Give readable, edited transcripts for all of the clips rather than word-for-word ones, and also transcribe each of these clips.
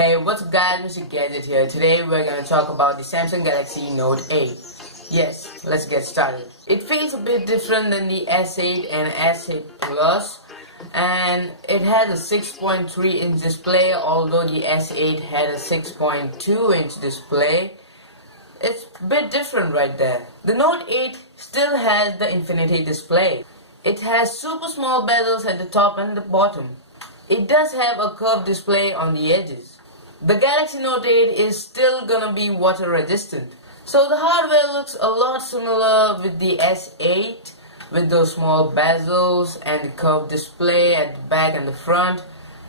Hey, what's up guys, Mr. Gadget here. Today we're going to talk about the Samsung Galaxy Note 8. Yes, let's get started. It feels a bit different than the S8 and S8 Plus, and it has a 6.3 inch display, although the S8 had a 6.2 inch display. It's a bit different right there. The Note 8 still has the infinity display. It has super small bezels at the top and the bottom. It does have a curved display on the edges. The Galaxy Note 8 is still gonna be water resistant. So the hardware looks a lot similar with the S8, with those small bezels and the curved display at the back and the front.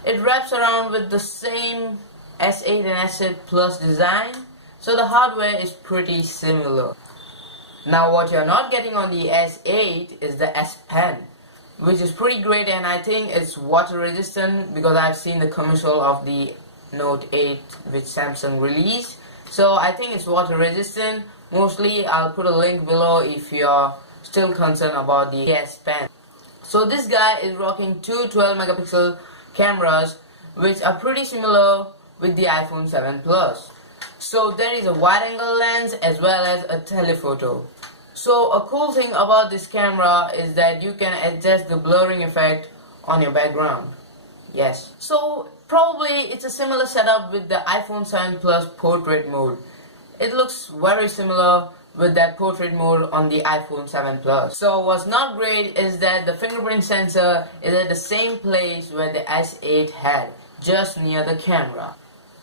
It wraps around with the same S8 and S8 Plus design, so the hardware is pretty similar. Now what you're not getting on the S8 is the S Pen, which is pretty great, and I think it's water resistant because I've seen the commercial of the Note 8 which Samsung released. So I think it's water resistant. Mostly I'll put a link below if you're still concerned about the S Pen. So this guy is rocking two 12 megapixel cameras which are pretty similar with the iPhone 7 Plus. So there is a wide angle lens as well as a telephoto. So a cool thing about this camera is that you can adjust the blurring effect on your background. Yes. So probably it's a similar setup with the iPhone 7 Plus portrait mode. It looks very similar with that portrait mode on the iPhone 7 Plus. So what's not great is that the fingerprint sensor is at the same place where the S8 had, just near the camera.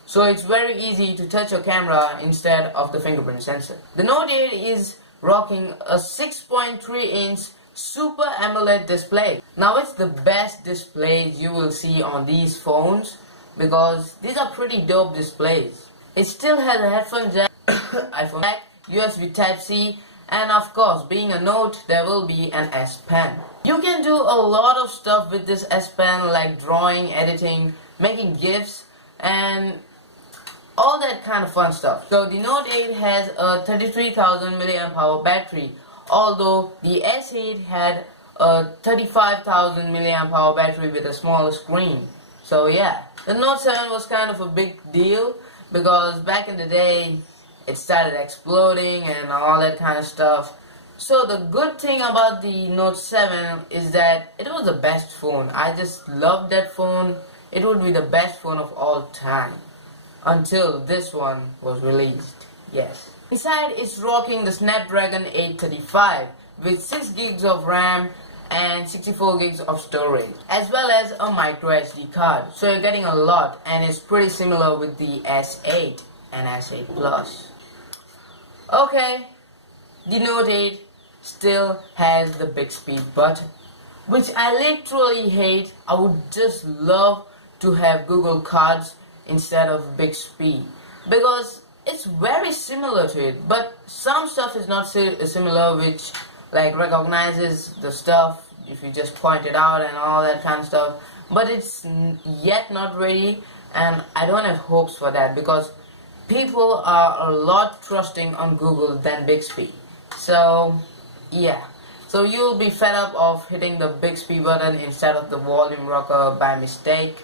So it's very easy to touch your camera instead of the fingerprint sensor. The Note 8 is rocking a 6.3 inch Super AMOLED display. Now it's the best displays you will see on these phones because these are pretty dope displays. It still has a headphone jack, iPhone jack, USB Type-C, and of course, being a Note, there will be an S Pen. You can do a lot of stuff with this S Pen, like drawing, editing, making GIFs, and all that kind of fun stuff. So the Note 8 has a 33,000 mAh battery, although the S8 had a 35,000 mAh battery with a smaller screen. So yeah, the Note 7 was kind of a big deal because back in the day it started exploding and all that kind of stuff. So the good thing about the Note 7 is that it was the best phone. I just loved that phone. It would be the best phone of all time until this one was released. Yes. Inside it's rocking the Snapdragon 835 with 6 gigs of RAM and 64 gigs of storage, as well as a micro SD card. So you're getting a lot, and it's pretty similar with the S8 and S8 Plus. Okay, the Note 8 still has the Bixby button, which I literally hate. I would just love to have Google Cards instead of Bixby because it's very similar to it, but some stuff is not similar, which like recognizes the stuff if you just point it out and all that kind of stuff, but it's yet not ready, and I don't have hopes for that because people are a lot trusting on Google than Bixby. So yeah, so you'll be fed up of hitting the Bixby button instead of the volume rocker by mistake.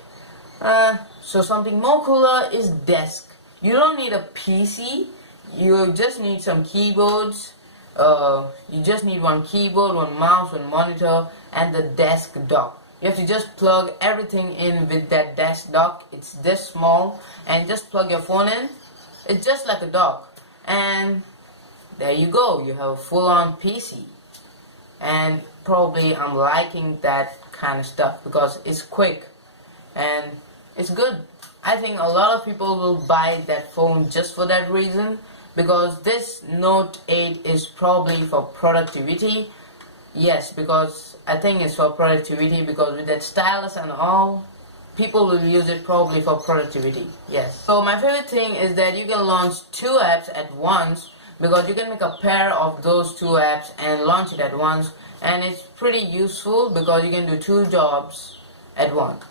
So something more cooler is desk. You don't need a PC, you just need some keyboards. You just need one keyboard, one mouse, one monitor, and the desk dock. You have to just plug everything in with that desk dock. It's this small, and just plug your phone in. It's just like a dock, and there you go. You have a full-on PC, and probably I'm liking that kind of stuff because it's quick and it's good. I think a lot of people will buy that phone just for that reason, because this Note 8 is probably for productivity. Yes, because I think it's for productivity because with that stylus and all, people will use it probably for productivity. Yes. So my favorite thing is that you can launch two apps at once, because you can make a pair of those two apps and launch it at once, and it's pretty useful because you can do two jobs at once.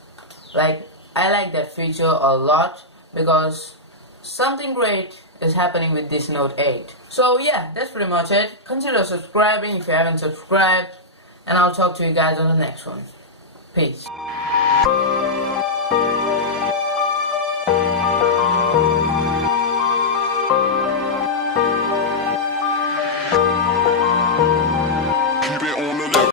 Like, I like that feature a lot because something great is happening with this Note 8. So yeah, that's pretty much it. Consider subscribing if you haven't subscribed, and I'll talk to you guys on the next one. Peace.